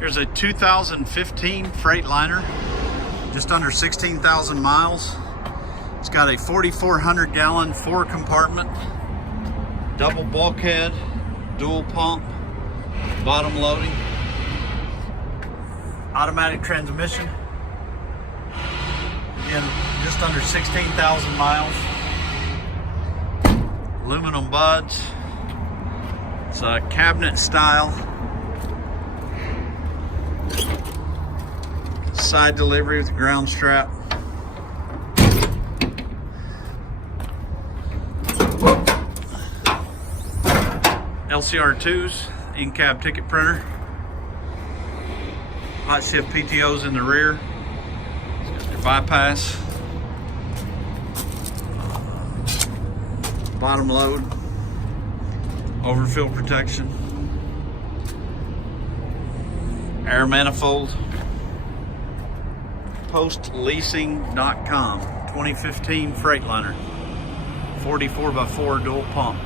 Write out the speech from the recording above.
Here's a 2015 Freightliner, just under 16,000 miles. It's got a 4,400 gallon 4-compartment, double bulkhead, dual pump, bottom loading, automatic transmission. Again, just under 16,000 miles. Aluminum buds. It's a cabinet style. Side delivery with ground strap. LCR2s, in-cab ticket printer. Hot shift PTOs in the rear. It's got your bypass. Bottom load. Overfill protection. Air manifold. Postleasing.com 2015 Freightliner 44x4 dual pump.